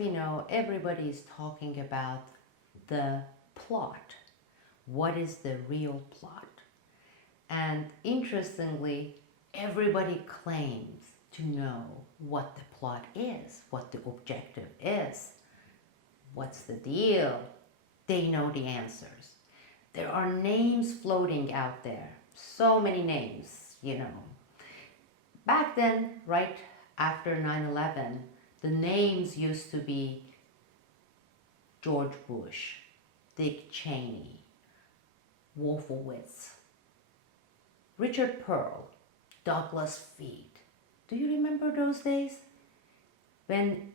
we know, everybody is talking about the plot. What is the real plot? And interestingly, everybody claims to know what the plot is, what the objective is. What's the deal? They know the answers. There are names floating out there. So many names, you know. Back then, right after 9/11, the names used to be George Bush, Dick Cheney, Wolfowitz, Richard Pearl, Douglas Feed. Do you remember those days? When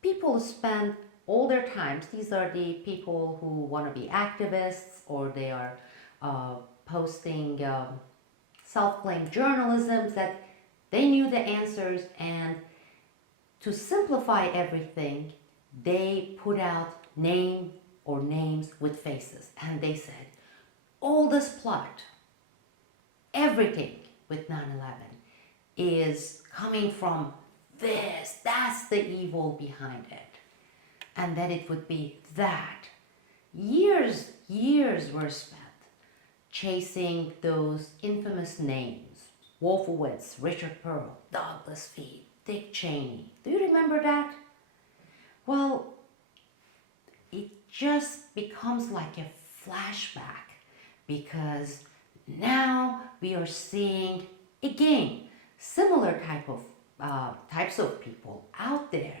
people spend all their times, these are the people who want to be activists, or they are posting self-claimed journalism, that they knew the answers, and to simplify everything, they put out name or names with faces, and they said, all this plot, everything with 9/11 is coming from this, that's the evil behind it. And that it would be that. Years were spent chasing those infamous names. Wolfowitz, Richard Pearl, Douglas Feed, Dick Cheney. Do you remember that? Well, it just becomes like a flashback, because now we are seeing, again, similar types of people out there,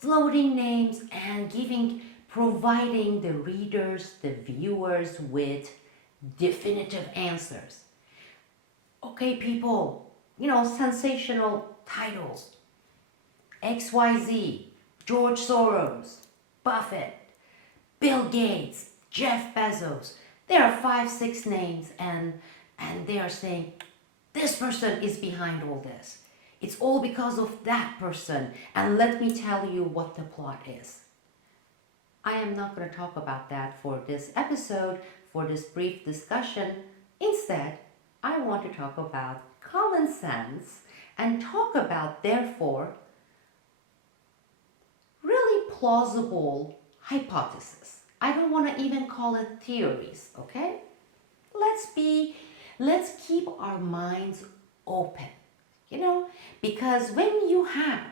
floating names and providing the readers, the viewers, with definitive answers. Okay, people, you know, sensational titles. XYZ, George Soros, Buffett, Bill Gates, Jeff Bezos. There are 5, 6 names, and they are saying, this person is behind all this. It's all because of that person, and let me tell you what the plot is. I am not going to talk about that for this episode, for this brief discussion. Instead, I want to talk about common sense and talk about, therefore, really plausible hypotheses. I don't want to even call it theories, okay? Let's keep our minds open, you know, because when you have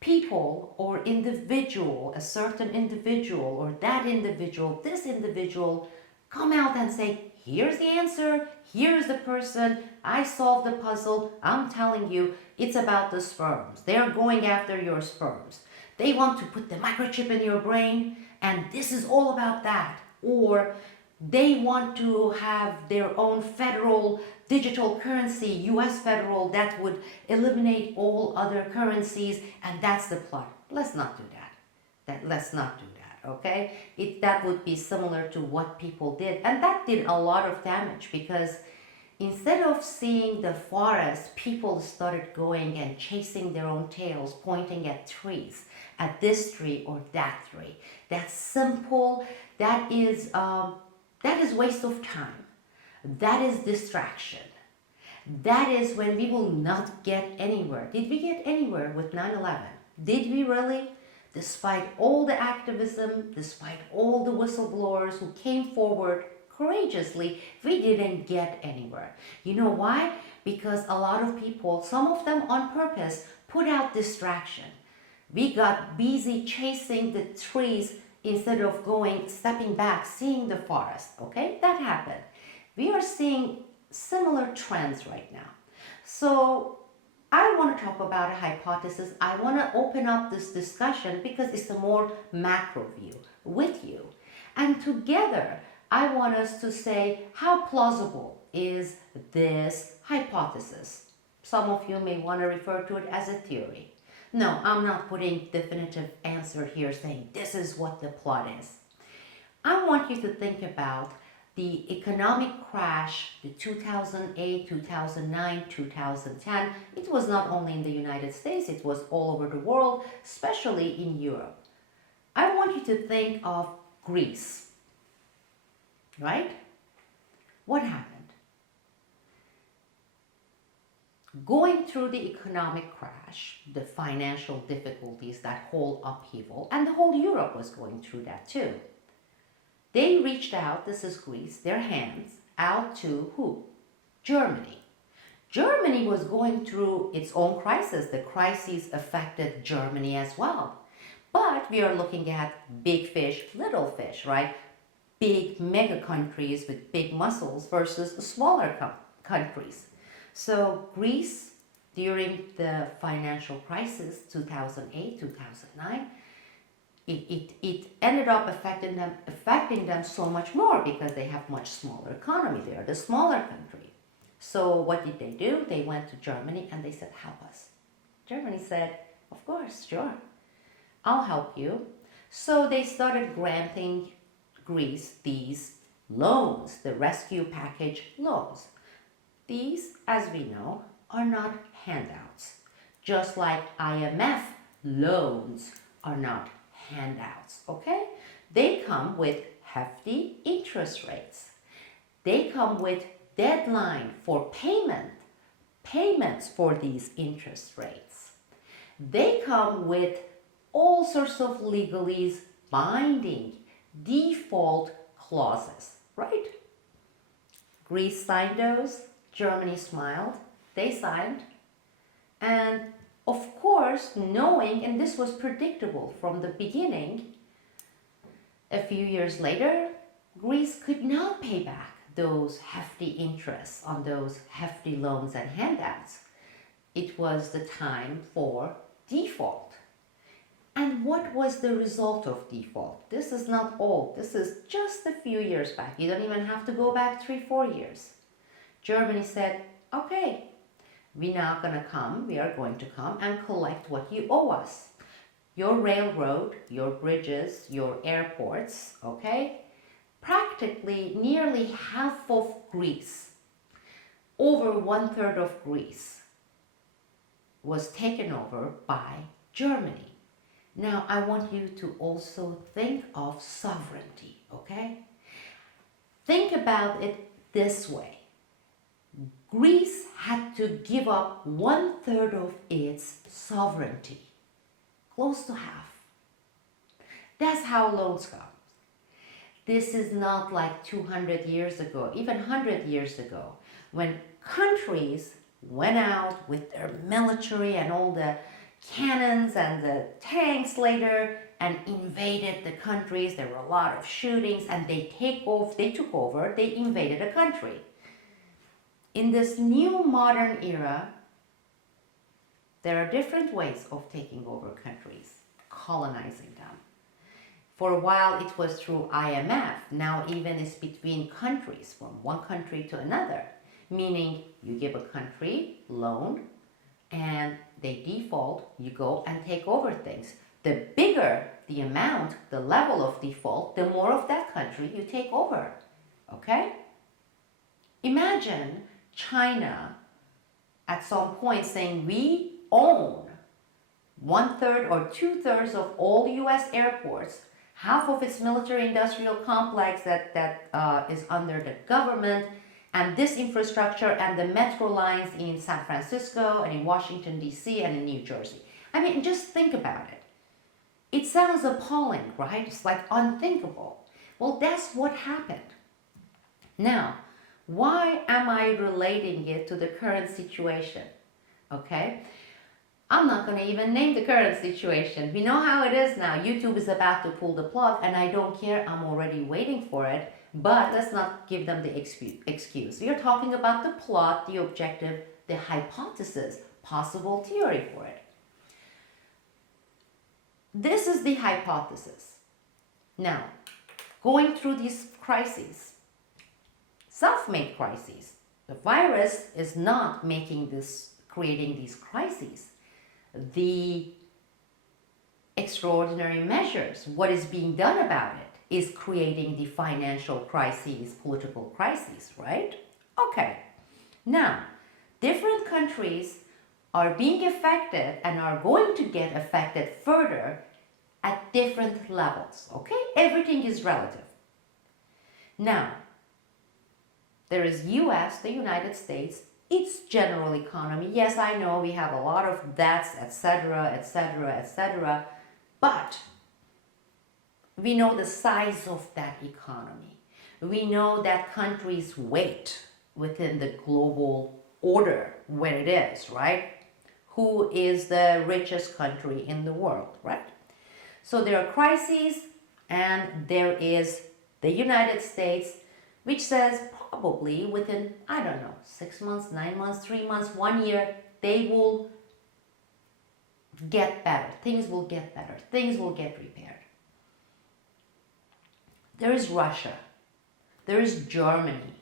people or individual, a certain individual or that individual, this individual, come out and say, here's the answer, here's the person, I solved the puzzle, I'm telling you, it's about the sperms. They're going after your sperms. They want to put the microchip in your brain, and this is all about that. Or they want to have their own federal digital currency, US federal, that would eliminate all other currencies, and that's the plot. Let's not do that. Let's not do that, okay? That would be similar to what people did, and that did a lot of damage, because instead of seeing the forest, people started going and chasing their own tails, pointing at trees, at this tree or that tree. That's simple. That is waste of time. That is distraction. That is when we will not get anywhere. Did we get anywhere with 9/11? Did we really? Despite all the activism, despite all the whistleblowers who came forward courageously, we didn't get anywhere. You know why? Because a lot of people, some of them on purpose, put out distraction. We got busy chasing the trees instead of stepping back, seeing the forest, okay? That happened. We are seeing similar trends right now. So I want to talk about a hypothesis. I want to open up this discussion because it's a more macro view with you. And together, I want us to say, how plausible is this hypothesis? Some of you may want to refer to it as a theory. No, I'm not putting definitive answer here saying this is what the plot is. I want you to think about the economic crash, the 2008, 2009, 2010. It was not only in the United States, it was all over the world, especially in Europe. I want you to think of Greece, right? What happened? going through the economic crash, the financial difficulties, that whole upheaval, and the whole Europe was going through that too. They reached out, this is Greece, their hands out to who? Germany. Germany was going through its own crisis. The crises affected Germany as well. But we are looking at big fish, little fish, right? Big mega countries with big muscles versus smaller countries. So Greece, during the financial crisis, 2008, 2009, it ended up affecting them so much more because they have much smaller economy. They are the smaller country. So what did they do? They went to Germany and they said, help us. Germany said, of course, sure, I'll help you. So they started granting Greece these loans, the rescue package loans. These, as we know, are not handouts. Just like IMF loans are not handouts, okay? They come with hefty interest rates. They come with deadline for payments for these interest rates. They come with all sorts of legalese binding default clauses, right? Greece signed those, Germany smiled, they signed, and of course, knowing, and this was predictable from the beginning, a few years later, Greece could not pay back those hefty interests on those hefty loans and handouts. It was the time for default. And what was the result of default? This is not old. This is just a few years back. You don't even have to go back 3-4 years. Germany said, okay, we are going to come and collect what you owe us. Your railroad, your bridges, your airports, okay? Practically nearly half of Greece, over 1/3 of Greece, was taken over by Germany. Now, I want you to also think of sovereignty, okay? Think about it this way. Greece had to give up 1/3 of its sovereignty, close to half. That's how loans come. This is not like 200 years ago, even 100 years ago, when countries went out with their military and all the cannons and the tanks later and invaded the countries. There were a lot of shootings and they took over, they invaded a country. In this new modern era, there are different ways of taking over countries, colonizing them. For a while it was through IMF, now even it's between countries, from one country to another, meaning you give a country loan and they default, you go and take over things. The bigger the amount, the level of default, the more of that country you take over, okay? Imagine China at some point saying we own 1/3 or 2/3 of all US airports, half of its military industrial complex that is under the government, and this infrastructure and the metro lines in San Francisco and in Washington, D.C. and in New Jersey. I mean, just think about it. It sounds appalling, right? It's like unthinkable. Well, that's what happened. Now, why am I relating it to the current situation? Okay? I'm not going to even name the current situation. We know how it is now. YouTube is about to pull the plug, and I don't care. I'm already waiting for it. But let's not give them the excuse. We are talking about the plot, the objective, the hypothesis, possible theory for it. This is the hypothesis. Now, going through these crises, self-made crises, the virus is not creating these crises. The extraordinary measures, what is being done about it, is creating the financial crises, political crises, right? Okay. Now, different countries are being affected and are going to get affected further at different levels, okay? Everything is relative. Now, there is US, the United States, its general economy. Yes, I know we have a lot of debts, etc., etc., etc., but we know the size of that economy. We know that country's weight within the global order, where it is, right? Who is the richest country in the world, right? So there are crises, and there is the United States, which says probably within, I don't know, 6 months, 9 months, 3 months, 1 year, they will get better. Things will get better. Things will get repaired. There is Russia. There is Germany.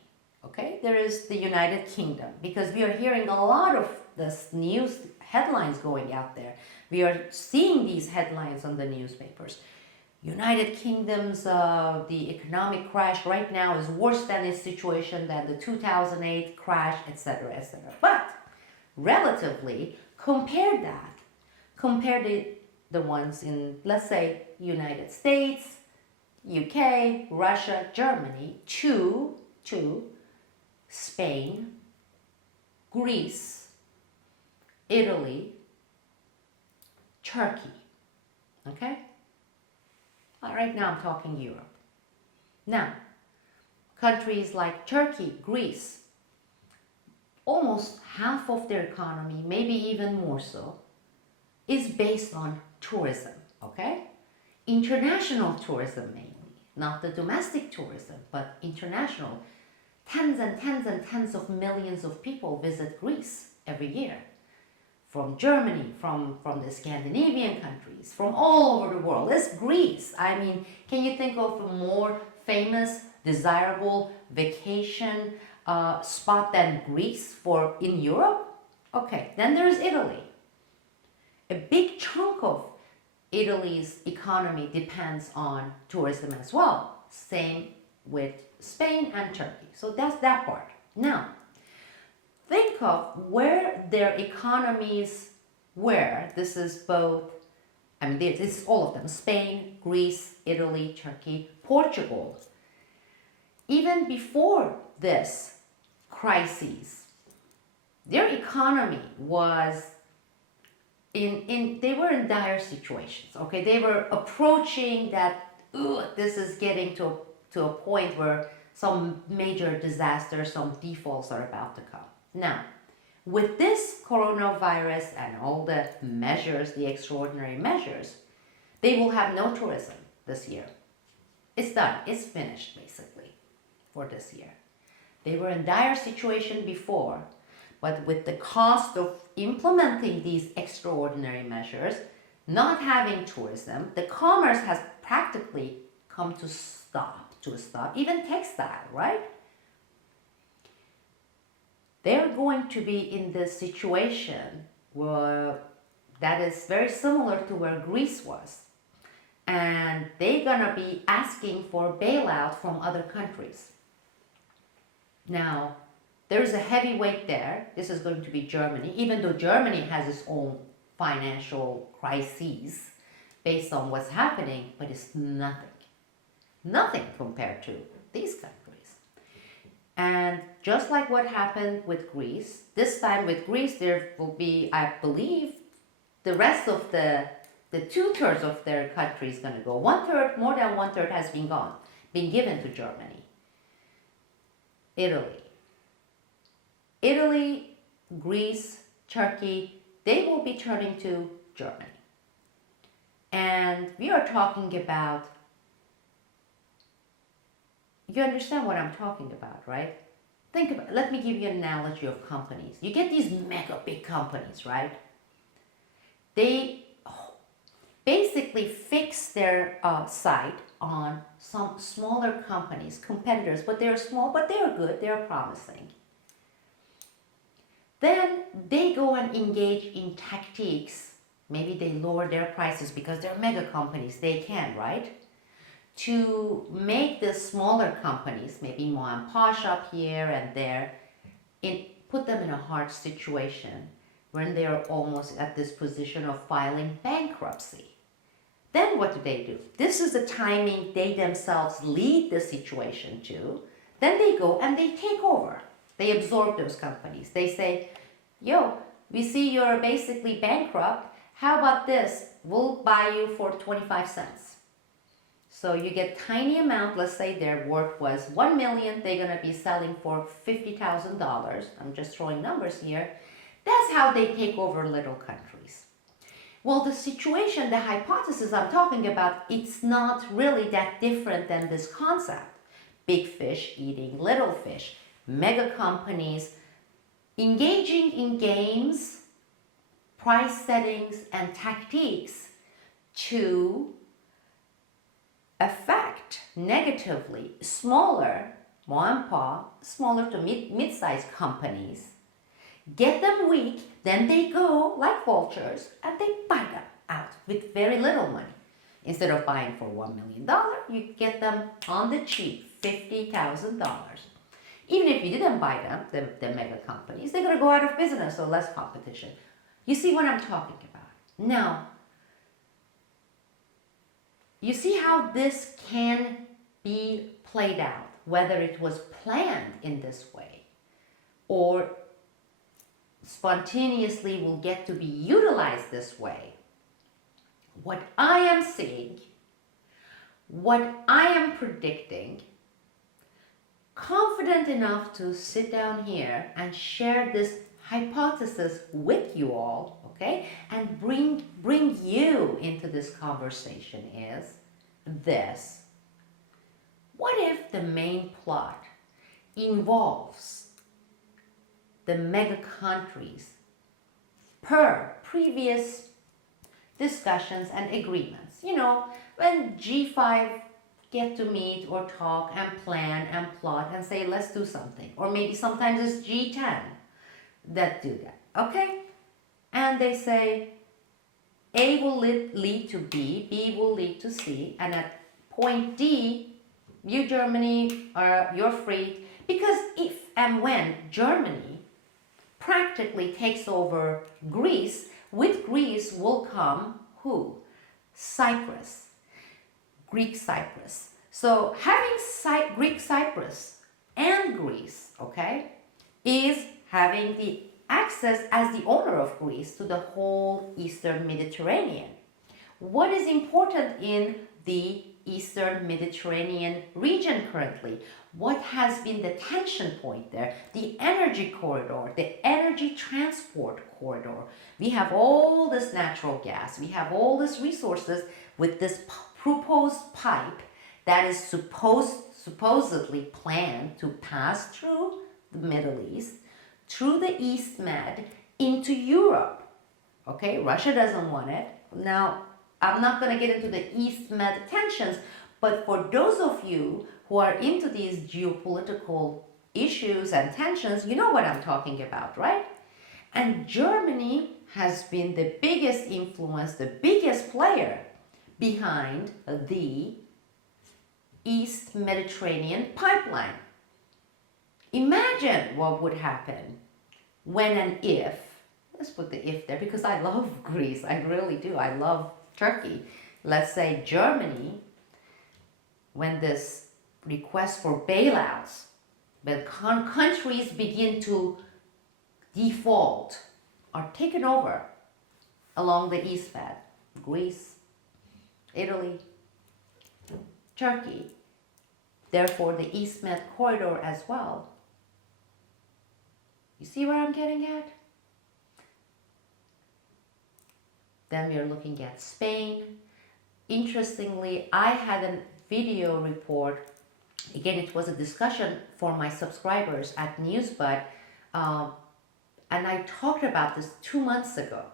Okay? There is the United Kingdom. Because we are hearing a lot of this news headlines going out there. We are seeing these headlines on the newspapers. United Kingdom's the economic crash right now is worse than its situation than the 2008 crash, etc., etc. But relatively, compare the ones in, let's say, United States, UK, Russia, Germany, to Spain, Greece, Italy, Turkey. Okay? Right now I'm talking Europe. Now, countries like Turkey, Greece, almost half of their economy, maybe even more so, is based on tourism, okay? International tourism mainly, not the domestic tourism, but international. Tens and tens and tens of millions of people visit Greece every year. From Germany, from the Scandinavian countries, from all over the world. It's Greece. I mean, can you think of a more famous, desirable vacation spot than Greece in Europe? Okay, then there's Italy. A big chunk of Italy's economy depends on tourism as well. Same with Spain and Turkey. So that's that part. Now, think of where their economies were. This is both, I mean, this is all of them. Spain, Greece, Italy, Turkey, Portugal. Even before this crisis, their economy was they were in dire situations, okay? They were approaching that, this is getting to a point where some major disaster, some defaults are about to come. Now, with this coronavirus and all the measures, the extraordinary measures, they will have no tourism this year. It's done. It's finished, basically, for this year. They were in dire situation before, but with the cost of implementing these extraordinary measures, not having tourism, the commerce has practically come to a stop, even textile, right? They're going to be in this situation where that is very similar to where Greece was. And they're going to be asking for bailout from other countries. Now, there's a heavy weight there. This is going to be Germany, even though Germany has its own financial crises based on what's happening, but it's nothing compared to these countries. And just like what happened with Greece, this time with Greece there will be, I believe, the rest of the 2/3 of their country is going to go. 1/3, more than 1/3 has been given to Germany. Italy, Greece, Turkey, they will be turning to Germany. And we are talking about, you understand what I'm talking about, right? Let me give you an analogy of companies. You get these mega big companies, right? They basically fix their site on some smaller companies, competitors, but they're small, but they're good, they're promising. Then they go and engage in tactics. Maybe they lower their prices because they're mega companies, they can, right? To make the smaller companies, maybe mom and pop shop here and there, put them in a hard situation when they are almost at this position of filing bankruptcy. Then what do? This is the timing they themselves lead the situation to. Then they go and they take over. They absorb those companies. They say, yo, we see you're basically bankrupt. How about this? We'll buy you for 25 cents. So you get tiny amount. Let's say their worth was 1 million. They're going to be selling for $50,000. I'm just throwing numbers here. That's how they take over little countries. Well, the situation, the hypothesis I'm talking about, it's not really that different than this concept. Big fish eating little fish. Mega companies engaging in games, price settings, and tactics to affect negatively smaller, smaller to mid-sized companies, get them weak, then they go like vultures and they buy them out with very little money. Instead of buying for $1 million, you get them on the cheap, $50,000. Even if you didn't buy them, the mega companies, they're going to go out of business, so less competition. You see what I'm talking about? Now, you see how this can be played out, whether it was planned in this way or spontaneously will get to be utilized this way. What I am seeing, what I am predicting, confident enough to sit down here and share this hypothesis with you all, okay, and bring you into this conversation is this. What if the main plot involves the mega countries per previous discussions and agreements? You know, when G5 get to meet or talk and plan and plot and say, let's do something. Or maybe sometimes it's G10 that do that, okay? And they say, A will lead to B, B will lead to C, and at point D, you Germany, you're free. Because if and when Germany practically takes over Greece, with Greece will come who? Cyprus. Greek Cyprus. So having Greek Cyprus and Greece, okay, is having the access as the owner of Greece to the whole Eastern Mediterranean. What is important in the Eastern Mediterranean region currently? What has been the tension point there? The energy corridor, the energy transport corridor. We have all this natural gas, we have all these resources with this proposed pipe that is supposedly planned to pass through the Middle East, through the East Med, into Europe. Okay, Russia doesn't want it. Now, I'm not going to get into the East Med tensions, but for those of you who are into these geopolitical issues and tensions, you know what I'm talking about, right? And Germany has been the biggest influence, the biggest player behind the East Mediterranean pipeline. Imagine what would happen when and if, let's put the if there because I love Greece, I really do, I love Turkey. Let's say Germany, when this request for bailouts, when countries begin to default, are taken over along the East Med, Greece, Italy, Turkey, therefore the East Med corridor as well. You see where I'm getting at? Then we are looking at Spain. Interestingly, I had a video report. Again, it was a discussion for my subscribers at Newsbud. And I talked about this 2 months ago.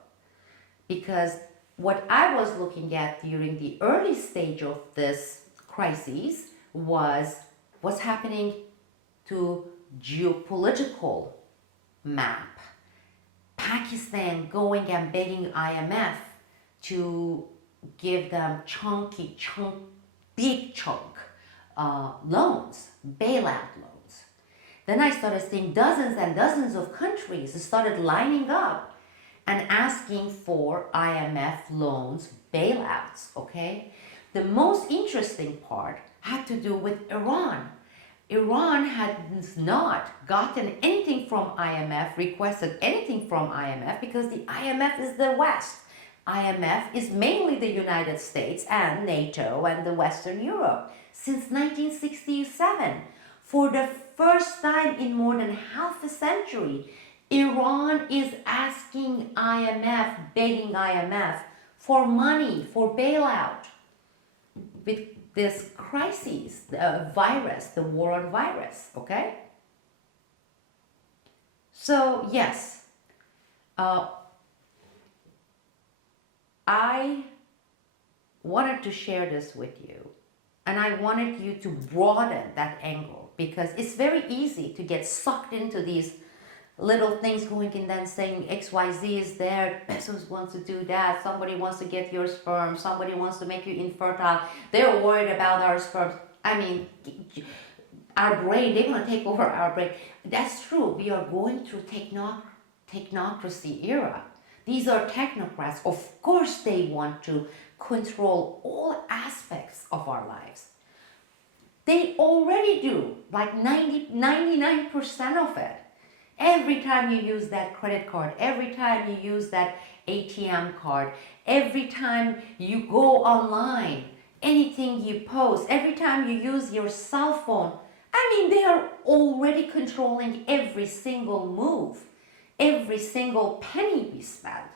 Because what I was looking at during the early stage of this crisis was what's happening to geopolitical map. Pakistan going and begging IMF to give them big chunk loans, bailout loans. Then I started seeing dozens and dozens of countries started lining up and asking for IMF loans, bailouts, okay? The most interesting part had to do with Iran. Iran has not gotten anything from IMF, requested anything from IMF, because the IMF is the West. IMF is mainly the United States and NATO and the Western Europe. Since 1967, for the first time in more than half a century, Iran is asking IMF, begging IMF for money, for bailout with this crisis, the virus, the war on virus, okay? So, yes, I wanted to share this with you, and I wanted you to broaden that angle, because it's very easy to get sucked into these little things going and then saying XYZ is there, Bezos wants to do that, somebody wants to get your sperm, somebody wants to make you infertile, they're worried about our sperm. I mean, our brain, they're going to take over our brain. That's true. We are going through technocracy era. These are technocrats. Of course they want to control all aspects of our lives. They already do, like 99% of it. Every time you use that credit card, every time you use that ATM card, every time you go online, anything you post, every time you use your cell phone, I mean, they are already controlling every single move, every single penny we spend.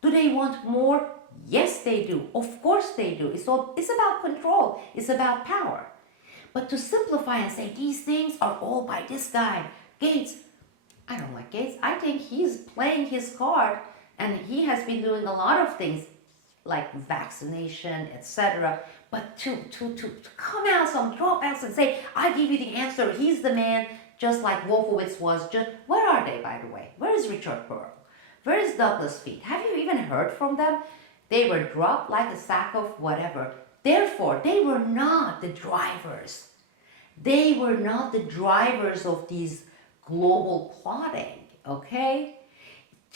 Do they want more? Yes, they do. Of course they do. It's about control. It's about power. But to simplify and say these things are all by this guy, Gates, I don't like Gates. I think he's playing his card, and he has been doing a lot of things like vaccination, etc. But to come out some dropouts and say, I give you the answer, he's the man, just like Wolfowitz was. Just where are they, by the way? Where is Richard Pearl? Where is Douglas Feet? Have you even heard from them? They were dropped like a sack of whatever. Therefore, they were not the drivers. They were not the drivers of these global plotting, okay?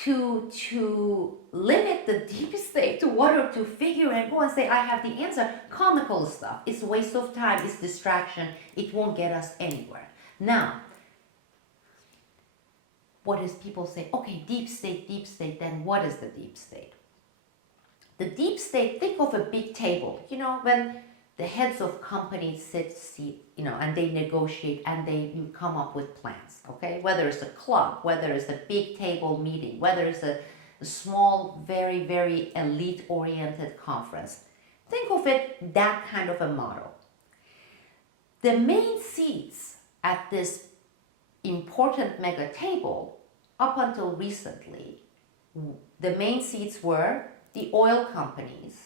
To limit the deep state to one or two figure and go and say, I have the answer, comical stuff. It's a waste of time, it's distraction, it won't get us anywhere. Now, what is people say, okay, deep state, then what is the deep state? The deep state, think of a big table, when the heads of companies sit, and they negotiate and they come up with plans, okay? Whether it's a club, whether it's a big table meeting, whether it's a small, very, very elite-oriented conference. Think of it that kind of a model. The main seats at this important mega table, up until recently, the main seats were the oil companies,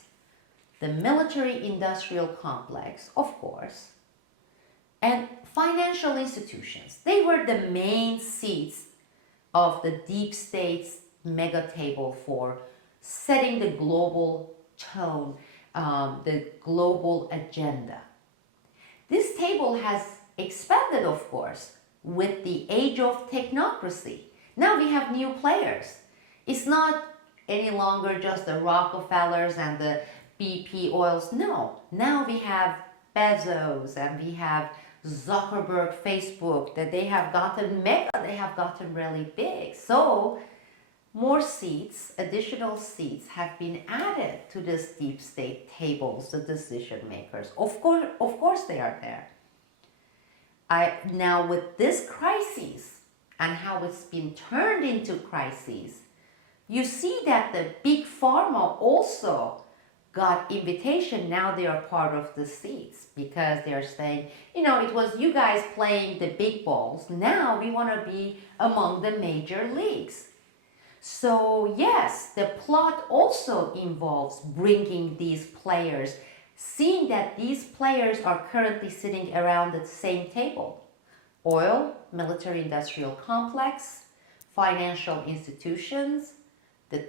the military-industrial complex, of course, and financial institutions. They were the main seats of the deep state's mega table for setting the global tone, the global agenda. This table has expanded, of course, with the age of technocracy. Now we have new players. It's not any longer just the Rockefellers and the BP oils. No, now we have Bezos and we have Zuckerberg, Facebook, that they have gotten mega, they have gotten really big. So more seats, additional seats have been added to this deep state tables, the decision makers. Of course they are there. Now with this crisis and how it's been turned into crises, you see that the big pharma also got invitation. Now they are part of the seats because they're saying, it was you guys playing the big balls. Now we want to be among the major leagues. So yes, the plot also involves bringing these players, seeing that these players are currently sitting around the same table. Oil, military-industrial complex, financial institutions, the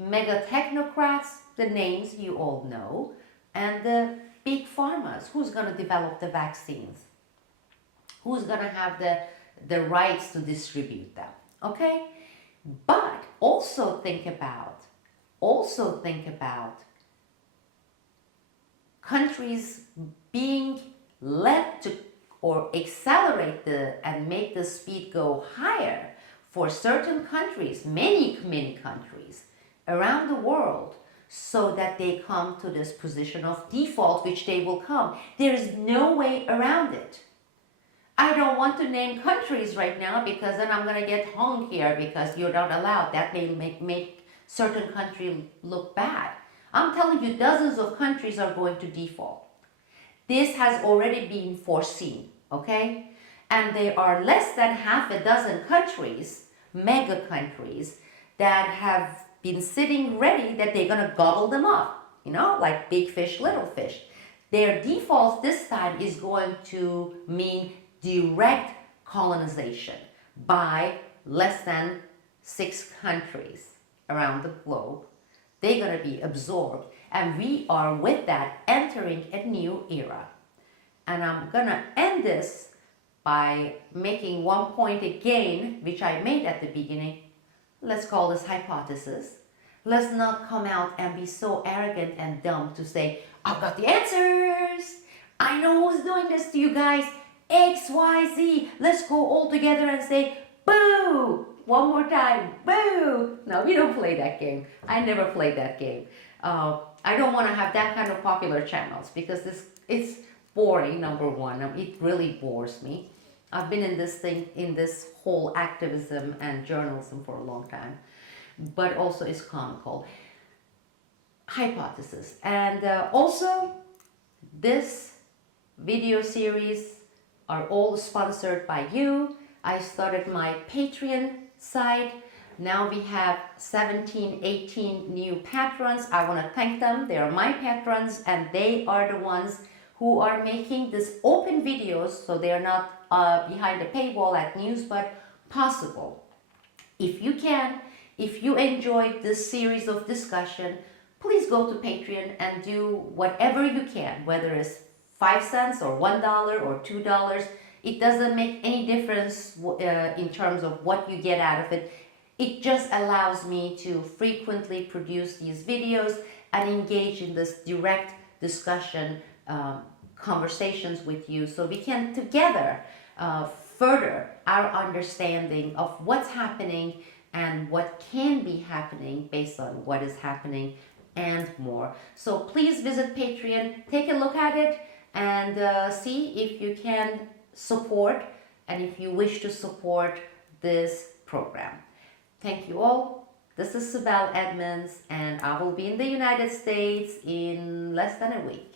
mega technocrats, the names you all know, and the big pharmas. Who's going to develop the vaccines? Who's going to have the rights to distribute them? Okay? But also think about countries being led to or accelerate it go higher for certain countries, many countries around the world, so that they come to this position of default, which they will come. There is no way around it. I don't want to name countries right now because then I'm going to get hung here because you're not allowed. That may make certain country look bad. I'm telling you, dozens of countries are going to default. This has already been foreseen, okay? And there are less than half a dozen countries, mega countries, that have been sitting ready that they're going to gobble them up, like big fish, little fish. Their default this time is going to mean direct colonization by less than 6 countries around the globe. They're going to be absorbed, and we are with that entering a new era. And I'm going to end this by making one point again, which I made at the beginning. Let's call this hypothesis. Let's not come out and be so arrogant and dumb to say, I've got the answers. I know who's doing this to you guys. X, Y, Z. Let's go all together and say, boo. One more time, boo. No, we don't play that game. I never played that game. I don't want to have that kind of popular channels because it's boring, number one. It really bores me. I've been in this whole activism and journalism for a long time, but also it's comical. Hypothesis. And also, this video series are all sponsored by you. I started my Patreon site. Now we have 17, 18 new patrons. I want to thank them. They are my patrons, and they are the ones who are making this open videos, so they are not behind the paywall at Newsbud, possible. If you can, if you enjoyed this series of discussion, please go to Patreon and do whatever you can, whether it's 5 cents or $1 or $2. It doesn't make any difference in terms of what you get out of it. It just allows me to frequently produce these videos and engage in this direct discussion, conversations with you, so we can together further our understanding of what's happening and what can be happening based on what is happening and more. So please visit Patreon, take a look at it, and see if you can support and if you wish to support this program. Thank you all. This is Sibel Edmonds, and I will be in the United States in less than a week.